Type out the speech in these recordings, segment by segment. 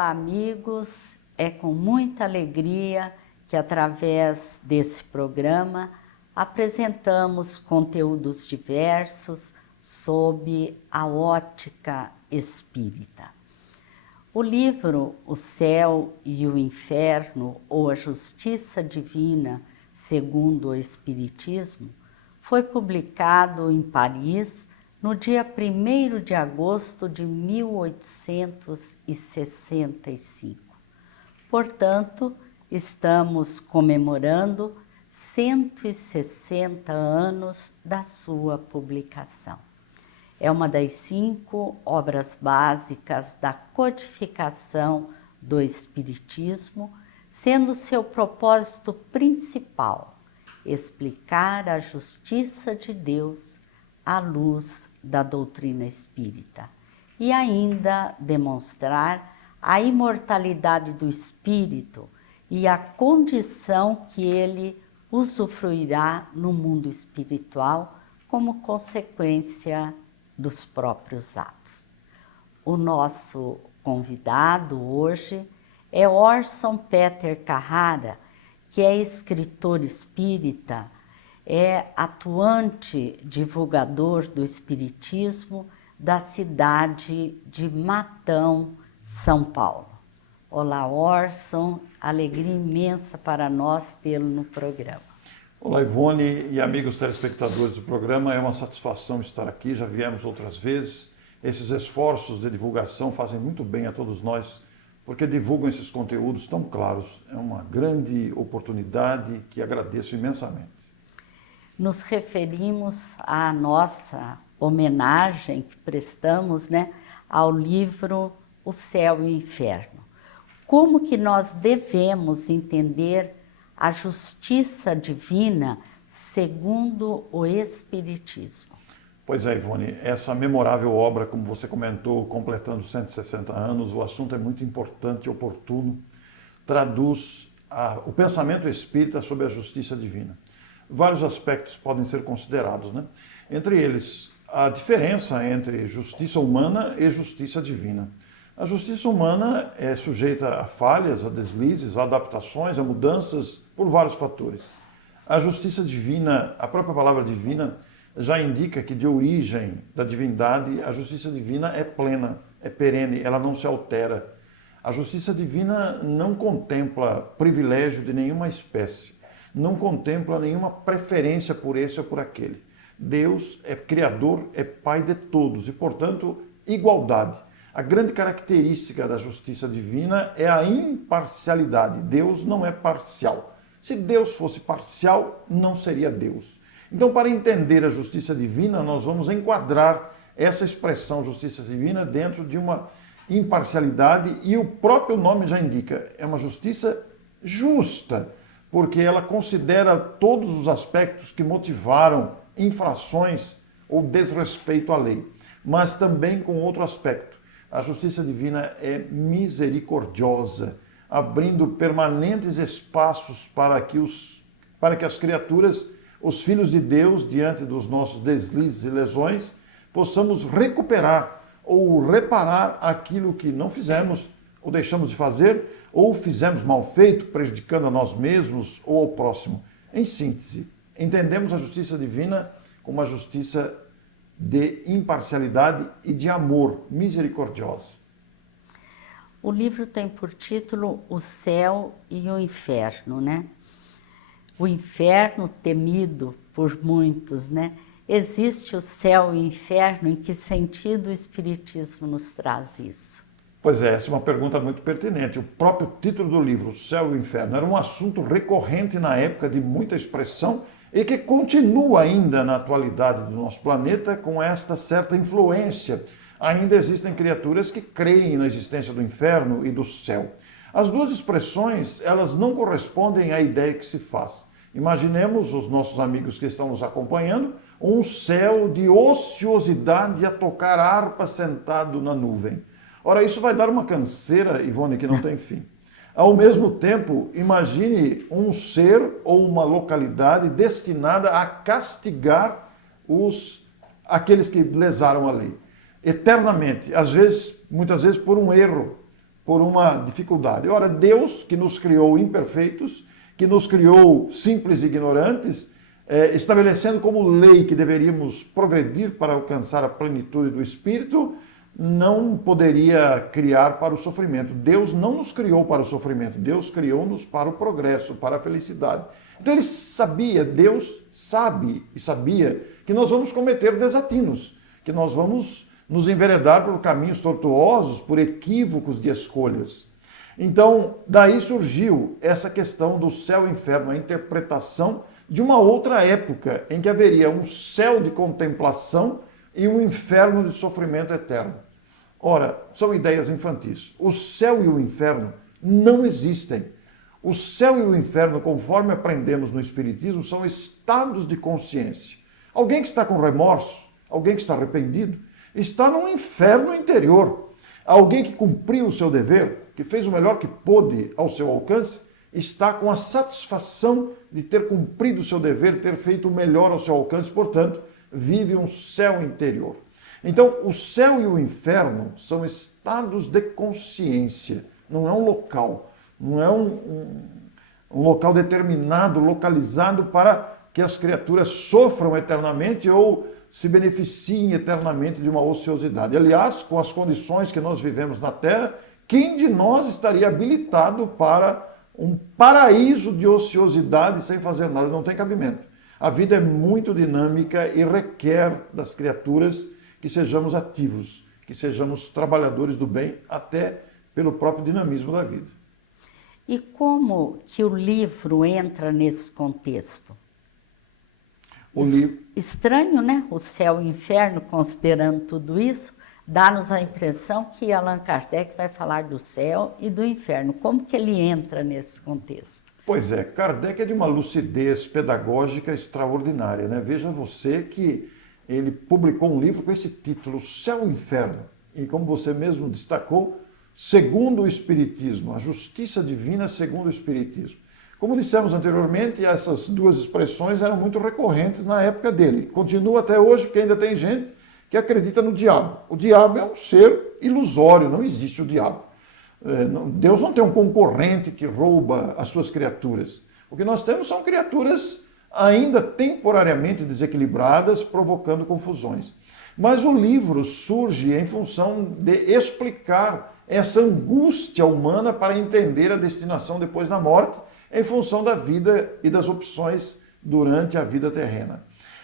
Olá, amigos. É com muita alegria que, através desse programa, apresentamos conteúdos diversos sob a ótica espírita. O livro O Céu e o Inferno, ou A Justiça Divina segundo o Espiritismo, foi publicado em Paris no dia 1º de agosto de 1865. Portanto, estamos comemorando 160 anos da sua publicação. É uma das 5 obras básicas da codificação do Espiritismo, sendo seu propósito principal explicar a justiça de Deus à luz da doutrina espírita e ainda demonstrar a imortalidade do espírito e a condição que ele usufruirá no mundo espiritual como consequência dos próprios atos. O nosso convidado hoje é Orson Peter Carrara, que é escritor espírita, é atuante divulgador do espiritismo da cidade de Matão, São Paulo. Olá, Orson, alegria imensa para nós tê-lo no programa. Olá, Ivone e amigos telespectadores do programa, é uma satisfação estar aqui, já viemos outras vezes. Esses esforços de divulgação fazem muito bem a todos nós, porque divulgam esses conteúdos tão claros. É uma grande oportunidade que agradeço imensamente. Nos referimos à nossa homenagem que prestamos, ao livro O Céu e o Inferno. Como que nós devemos entender a justiça divina segundo o Espiritismo? Pois é, Ivone, essa memorável obra, como você comentou, completando 160 anos, o assunto é muito importante e oportuno, traduz o pensamento espírita sobre a justiça divina. Vários aspectos podem ser considerados, Entre eles, a diferença entre justiça humana e justiça divina. A justiça humana é sujeita a falhas, a deslizes, a adaptações, a mudanças por vários fatores. A justiça divina, a própria palavra divina, já indica que de origem da divindade, a justiça divina é plena, é perene, ela não se altera. A justiça divina não contempla privilégio de nenhuma espécie, não contempla nenhuma preferência por esse ou por aquele. Deus é criador, é pai de todos e, portanto, igualdade. A grande característica da justiça divina é a imparcialidade. Deus não é parcial. Se Deus fosse parcial, não seria Deus. Então, para entender a justiça divina, nós vamos enquadrar essa expressão justiça divina dentro de uma imparcialidade e o próprio nome já indica, é uma justiça justa, porque ela considera todos os aspectos que motivaram infrações ou desrespeito à lei, mas também com outro aspecto. A justiça divina é misericordiosa, abrindo permanentes espaços para que as criaturas, os filhos de Deus, diante dos nossos deslizes e lesões, possamos recuperar ou reparar aquilo que não fizemos ou deixamos de fazer ou fizemos mal feito, prejudicando a nós mesmos ou ao próximo. Em síntese, entendemos a justiça divina como uma justiça de imparcialidade e de amor misericordiosa. O livro tem por título O Céu e o Inferno, O inferno temido por muitos, Existe o céu e o inferno? Em que sentido o Espiritismo nos traz isso? Pois é, essa é uma pergunta muito pertinente. O próprio título do livro, O Céu e o Inferno, era um assunto recorrente na época, de muita expressão, e que continua ainda na atualidade do nosso planeta com esta certa influência. Ainda existem criaturas que creem na existência do inferno e do céu. As duas expressões, elas não correspondem à ideia que se faz. Imaginemos, os nossos amigos que estão nos acompanhando, um céu de ociosidade a tocar harpa sentado na nuvem. Ora, isso vai dar uma canseira, Ivone, que não tem fim. Ao mesmo tempo, imagine um ser ou uma localidade destinada a castigar aqueles que lesaram a lei. Eternamente, muitas vezes por um erro, por uma dificuldade. Ora, Deus, que nos criou imperfeitos, que nos criou simples e ignorantes, estabelecendo como lei que deveríamos progredir para alcançar a plenitude do Espírito, não poderia criar para o sofrimento. Deus não nos criou para o sofrimento, Deus criou-nos para o progresso, para a felicidade. Então ele sabia, Deus sabe e sabia que nós vamos cometer desatinos, que nós vamos nos enveredar por caminhos tortuosos, por equívocos de escolhas. Então, daí surgiu essa questão do céu e inferno, a interpretação de uma outra época, em que haveria um céu de contemplação e um inferno de sofrimento eterno. Ora, são ideias infantis. O céu e o inferno não existem. O céu e o inferno, conforme aprendemos no Espiritismo, são estados de consciência. Alguém que está com remorso, alguém que está arrependido, está num inferno interior. Alguém que cumpriu o seu dever, que fez o melhor que pôde ao seu alcance, está com a satisfação de ter cumprido o seu dever, ter feito o melhor ao seu alcance, portanto, vive um céu interior. Então, o céu e o inferno são estados de consciência, não é um local, não é um local determinado, localizado para que as criaturas sofram eternamente ou se beneficiem eternamente de uma ociosidade. Aliás, com as condições que nós vivemos na Terra, quem de nós estaria habilitado para um paraíso de ociosidade sem fazer nada? Não tem cabimento. A vida é muito dinâmica e requer das criaturas que sejamos ativos, que sejamos trabalhadores do bem, até pelo próprio dinamismo da vida. E como que o livro entra nesse contexto? Estranho, né? O céu e o inferno, considerando tudo isso, dá-nos a impressão que Allan Kardec vai falar do céu e do inferno. Como que ele entra nesse contexto? Pois é, Kardec é de uma lucidez pedagógica extraordinária, né? Veja você que ele publicou um livro com esse título, Céu e Inferno, e como você mesmo destacou, segundo o Espiritismo, a justiça divina segundo o Espiritismo. Como dissemos anteriormente, essas duas expressões eram muito recorrentes na época dele. Continua até hoje, porque ainda tem gente que acredita no diabo. O diabo é um ser ilusório, não existe o diabo. Deus não tem um concorrente que rouba as suas criaturas. O que nós temos são criaturas ainda temporariamente desequilibradas, provocando confusões. Mas o livro surge em função de explicar essa angústia humana para entender a destinação depois da morte, em função da vida e das opções durante a vida terrena.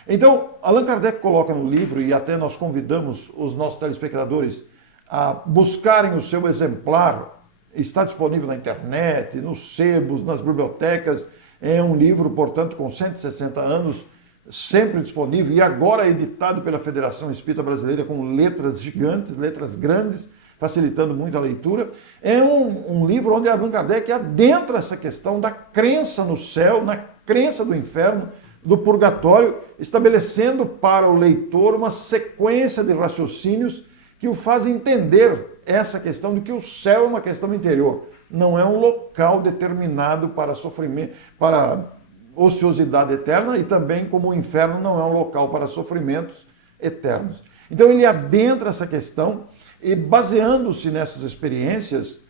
Então, Allan Kardec coloca no livro, e até nós convidamos os nossos telespectadores a buscarem o seu exemplar, está disponível na internet, nos sebos, nas bibliotecas. É um livro, portanto, com 160 anos, sempre disponível e agora editado pela Federação Espírita Brasileira com letras gigantes, letras grandes, facilitando muito a leitura. É um livro onde Allan Kardec adentra essa questão da crença no céu, na crença do inferno, do purgatório, estabelecendo para o leitor uma sequência de raciocínios que o faz entender essa questão de que o céu é uma questão interior, não é um local determinado para sofrimento, para ociosidade eterna, e também como o inferno não é um local para sofrimentos eternos. Então ele adentra essa questão e, baseando-se nessas experiências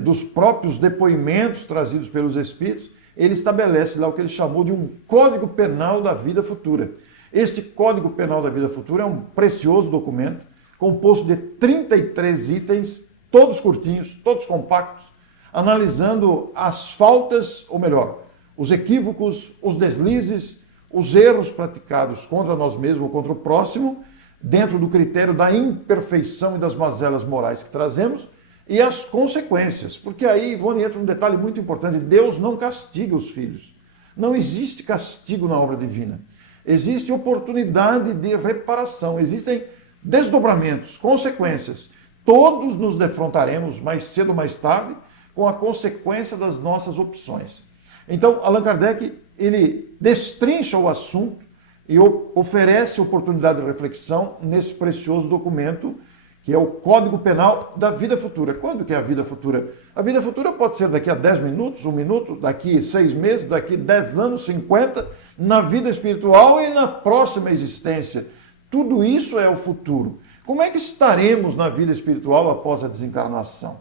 dos próprios depoimentos trazidos pelos espíritos, ele estabelece lá o que ele chamou de um Código Penal da Vida Futura. Este Código Penal da Vida Futura é um precioso documento, composto de 33 itens, todos curtinhos, todos compactos, analisando as faltas, ou melhor, os equívocos, os deslizes, os erros praticados contra nós mesmos, contra o próximo, dentro do critério da imperfeição e das mazelas morais que trazemos, e as consequências. Porque aí, Ivone, entra um detalhe muito importante: Deus não castiga os filhos. Não existe castigo na obra divina. Existe oportunidade de reparação, existem desdobramentos, consequências. Todos nos defrontaremos, mais cedo ou mais tarde, com a consequência das nossas opções. Então, Allan Kardec, ele destrincha o assunto e oferece oportunidade de reflexão nesse precioso documento, que é o Código Penal da Vida Futura. Quando que é a vida futura? A vida futura pode ser daqui a 10 minutos, 1 minuto, daqui 6 meses, daqui 10 anos, 50, na vida espiritual e na próxima existência. Tudo isso é o futuro. Como é que estaremos na vida espiritual após a desencarnação?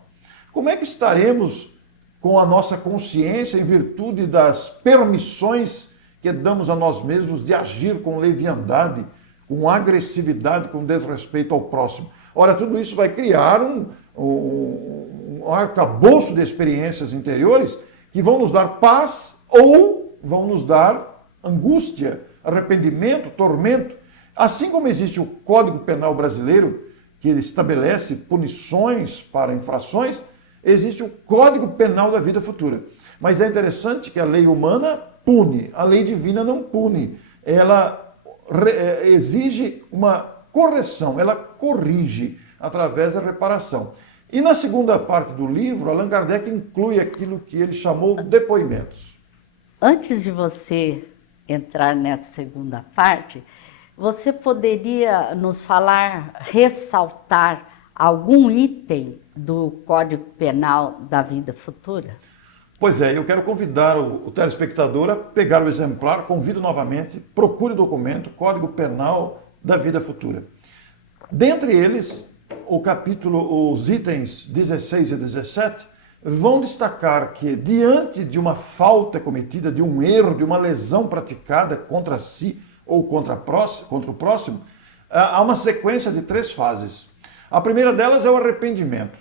como é que estaremos com a nossa consciência em virtude das permissões que damos a nós mesmos de agir com leviandade, com agressividade, com desrespeito ao próximo? Ora, tudo isso vai criar um arcabouço de experiências interiores que vão nos dar paz ou vão nos dar angústia, arrependimento, tormento. Assim como existe o Código Penal brasileiro, que estabelece punições para infrações, existe o Código Penal da Vida Futura. Mas é interessante que a lei humana pune, a lei divina não pune. Ela exige uma correção, ela corrige através da reparação. E na segunda parte do livro, Allan Kardec inclui aquilo que ele chamou de depoimentos. Antes de você entrar nessa segunda parte, você poderia nos falar, ressaltar algum item do Código Penal da Vida Futura? Pois é, eu quero convidar o telespectador a pegar o exemplar, convido novamente, procure o documento, Código Penal da Vida Futura. Dentre eles, os itens 16 e 17 vão destacar que, diante de uma falta cometida, de um erro, de uma lesão praticada contra si ou contra o próximo, há uma sequência de 3 fases. A primeira delas é o arrependimento.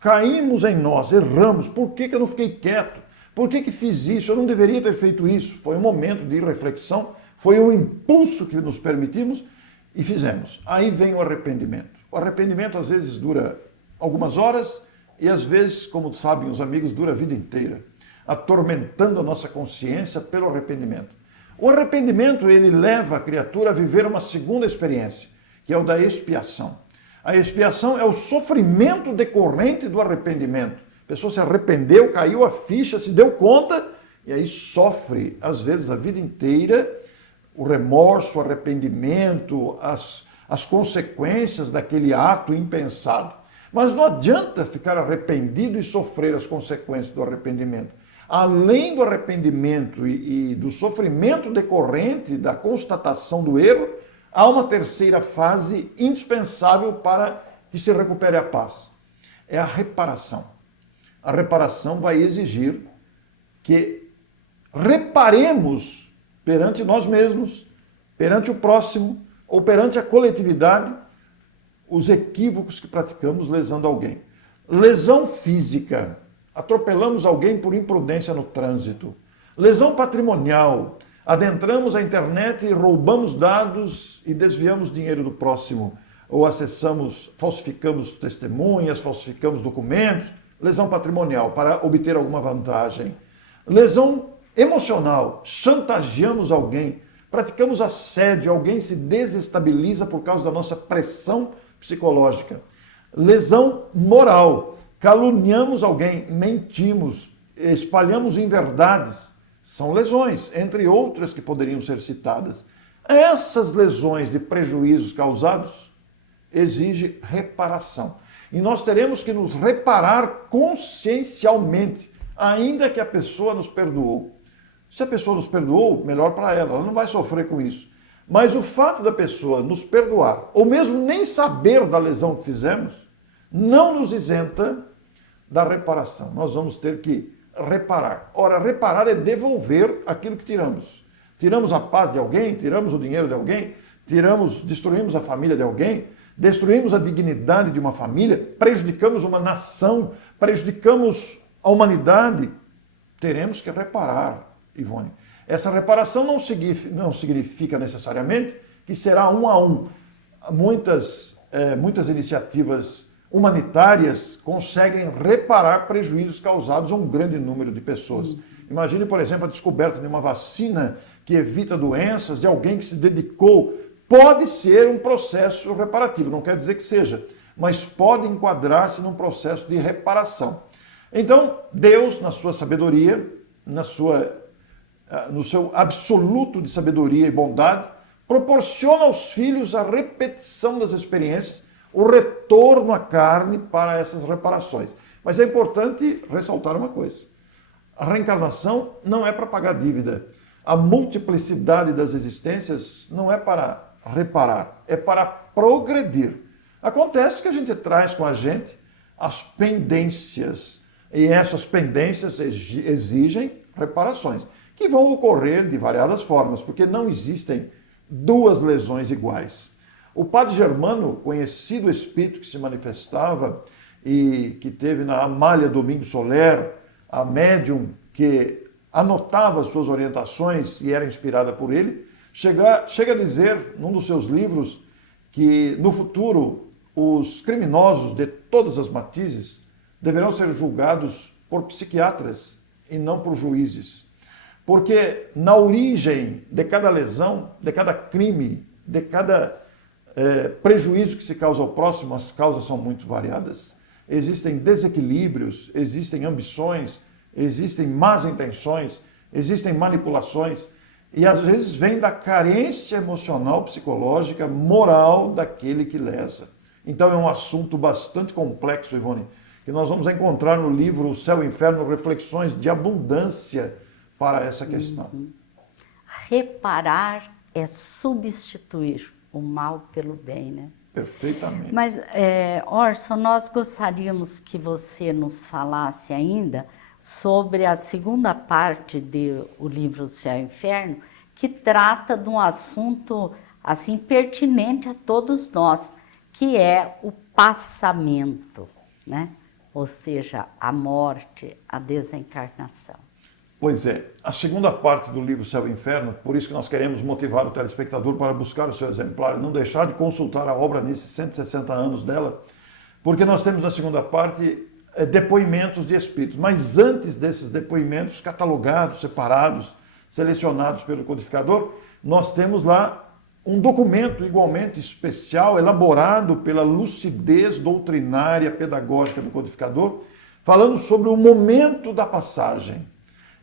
Caímos em nós, erramos. Por que eu não fiquei quieto? Por que fiz isso? Eu não deveria ter feito isso. Foi um momento de reflexão, foi um impulso que nos permitimos e fizemos. Aí vem o arrependimento. O arrependimento às vezes dura algumas horas e às vezes, como sabem os amigos, dura a vida inteira, atormentando a nossa consciência pelo arrependimento. O arrependimento, ele leva a criatura a viver uma segunda experiência, que é o da expiação. A expiação é o sofrimento decorrente do arrependimento. A pessoa se arrependeu, caiu a ficha, se deu conta e aí sofre, às vezes, a vida inteira, o remorso, o arrependimento, as consequências daquele ato impensado. Mas não adianta ficar arrependido e sofrer as consequências do arrependimento. Além do arrependimento e do sofrimento decorrente da constatação do erro, há uma terceira fase indispensável para que se recupere a paz. É a reparação. A reparação vai exigir que reparemos perante nós mesmos, perante o próximo ou perante a coletividade os equívocos que praticamos lesando alguém. Lesão física. Atropelamos alguém por imprudência no trânsito. Lesão patrimonial. Adentramos a internet e roubamos dados e desviamos dinheiro do próximo. Ou falsificamos testemunhas, falsificamos documentos. Lesão patrimonial para obter alguma vantagem. Lesão emocional. Chantageamos alguém. Praticamos assédio. Alguém se desestabiliza por causa da nossa pressão psicológica. Lesão moral. Caluniamos alguém, mentimos, espalhamos inverdades. São lesões, entre outras que poderiam ser citadas. Essas lesões de prejuízos causados exigem reparação. E nós teremos que nos reparar consciencialmente, ainda que a pessoa nos perdoou. Se a pessoa nos perdoou, melhor para ela não vai sofrer com isso. Mas o fato da pessoa nos perdoar, ou mesmo nem saber da lesão que fizemos, não nos isenta da reparação. Nós vamos ter que reparar. Ora, reparar é devolver aquilo que tiramos. Tiramos a paz de alguém, tiramos o dinheiro de alguém, destruímos a família de alguém, destruímos a dignidade de uma família, prejudicamos uma nação, prejudicamos a humanidade. Teremos que reparar, Ivone. Essa reparação não significa necessariamente que será um a um. Muitas iniciativas humanitárias conseguem reparar prejuízos causados a um grande número de pessoas. Imagine, por exemplo, a descoberta de uma vacina que evita doenças de alguém que se dedicou. Pode ser um processo reparativo, não quer dizer que seja, mas pode enquadrar-se num processo de reparação. Então, Deus, na sua sabedoria, no seu absoluto de sabedoria e bondade, proporciona aos filhos a repetição das experiências, o retorno à carne para essas reparações. Mas é importante ressaltar uma coisa. A reencarnação não é para pagar dívida. A multiplicidade das existências não é para reparar, é para progredir. Acontece que a gente traz com a gente as pendências. E essas pendências exigem reparações, que vão ocorrer de variadas formas, porque não existem duas lesões iguais. O padre Germano, conhecido espírito que se manifestava e que teve na Amália Domingo Soler, a médium que anotava suas orientações e era inspirada por ele, chega a dizer, num dos seus livros, que no futuro os criminosos de todas as matizes deverão ser julgados por psiquiatras e não por juízes. Porque na origem de cada lesão, de cada crime, de cada prejuízo que se causa ao próximo, as causas são muito variadas. Existem desequilíbrios, existem ambições, existem más intenções, existem manipulações, e às vezes vem da carência emocional, psicológica, moral daquele que lesa. Então é um assunto bastante complexo, Ivone, que nós vamos encontrar no livro O Céu e o Inferno, reflexões de abundância para essa questão. Reparar é substituir o mal pelo bem, né? Perfeitamente. Mas, Orson, nós gostaríamos que você nos falasse ainda sobre a segunda parte do livro O Céu e o Inferno, que trata de um assunto assim pertinente a todos nós, que é o passamento, né? Ou seja, a morte, a desencarnação. Pois é, a segunda parte do livro Céu e Inferno, por isso que nós queremos motivar o telespectador para buscar o seu exemplar, não deixar de consultar a obra nesses 160 anos dela, porque nós temos na segunda parte depoimentos de espíritos, mas antes desses depoimentos catalogados, separados, selecionados pelo codificador, nós temos lá um documento igualmente especial, elaborado pela lucidez doutrinária pedagógica do codificador, falando sobre o momento da passagem,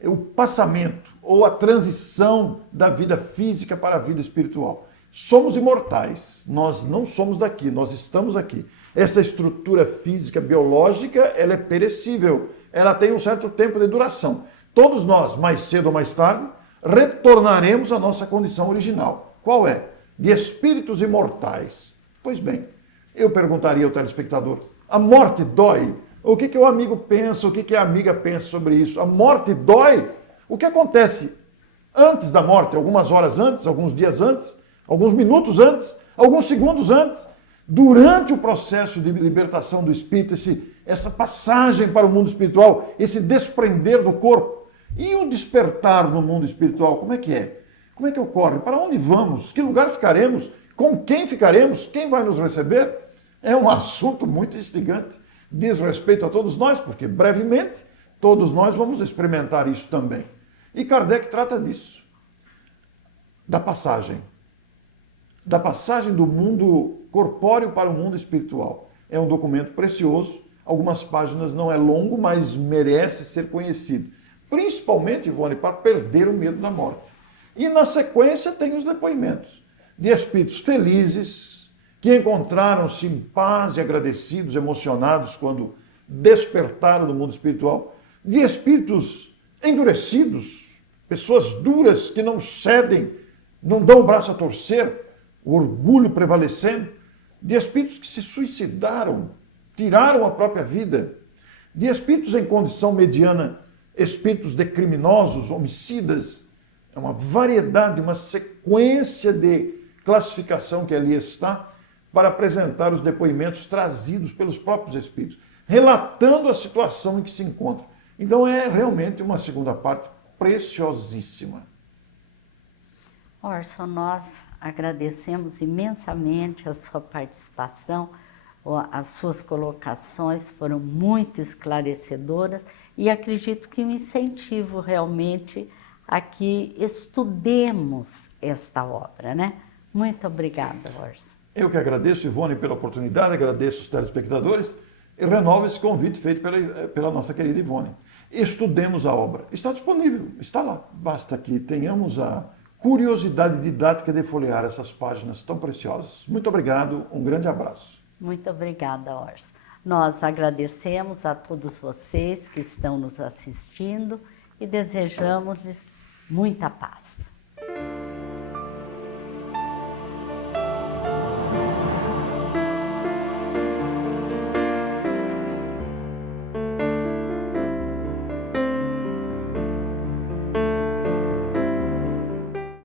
o passamento ou a transição da vida física para a vida espiritual. Somos imortais, nós não somos daqui, nós estamos aqui. Essa estrutura física, biológica, ela é perecível, ela tem um certo tempo de duração. Todos nós, mais cedo ou mais tarde, retornaremos à nossa condição original. Qual é? De espíritos imortais. Pois bem, eu perguntaria ao telespectador, a morte dói? O que o amigo pensa, o que a amiga pensa sobre isso? A morte dói? O que acontece antes da morte, algumas horas antes, alguns dias antes, alguns minutos antes, alguns segundos antes, durante o processo de libertação do espírito, essa passagem para o mundo espiritual, esse desprender do corpo e o despertar no mundo espiritual, como é que é? Como é que ocorre? Para onde vamos? Que lugar ficaremos? Com quem ficaremos? Quem vai nos receber? É um assunto muito instigante. Diz respeito a todos nós, porque brevemente todos nós vamos experimentar isso também. E Kardec trata disso, da passagem do mundo corpóreo para o mundo espiritual. É um documento precioso, algumas páginas, não é longo, mas merece ser conhecido. Principalmente, Ivone, para perder o medo da morte. E na sequência tem os depoimentos de espíritos felizes, que encontraram-se em paz e agradecidos, emocionados quando despertaram do mundo espiritual, de espíritos endurecidos, pessoas duras que não cedem, não dão o braço a torcer, o orgulho prevalecendo, de espíritos que se suicidaram, tiraram a própria vida, de espíritos em condição mediana, espíritos de criminosos, homicidas, é uma variedade, uma sequência de classificação que ali está, para apresentar os depoimentos trazidos pelos próprios espíritos, relatando a situação em que se encontram. Então é realmente uma segunda parte preciosíssima. Orson, nós agradecemos imensamente a sua participação, as suas colocações foram muito esclarecedoras e acredito que um incentivo realmente a que estudemos esta obra, né? Muito obrigada, Orson. Eu que agradeço, Ivone, pela oportunidade, agradeço os telespectadores e renovo esse convite feito pela nossa querida Ivone. Estudemos a obra. Está disponível, está lá. Basta que tenhamos a curiosidade didática de folhear essas páginas tão preciosas. Muito obrigado, um grande abraço. Muito obrigada, Orson. Nós agradecemos a todos vocês que estão nos assistindo e desejamos-lhes muita paz.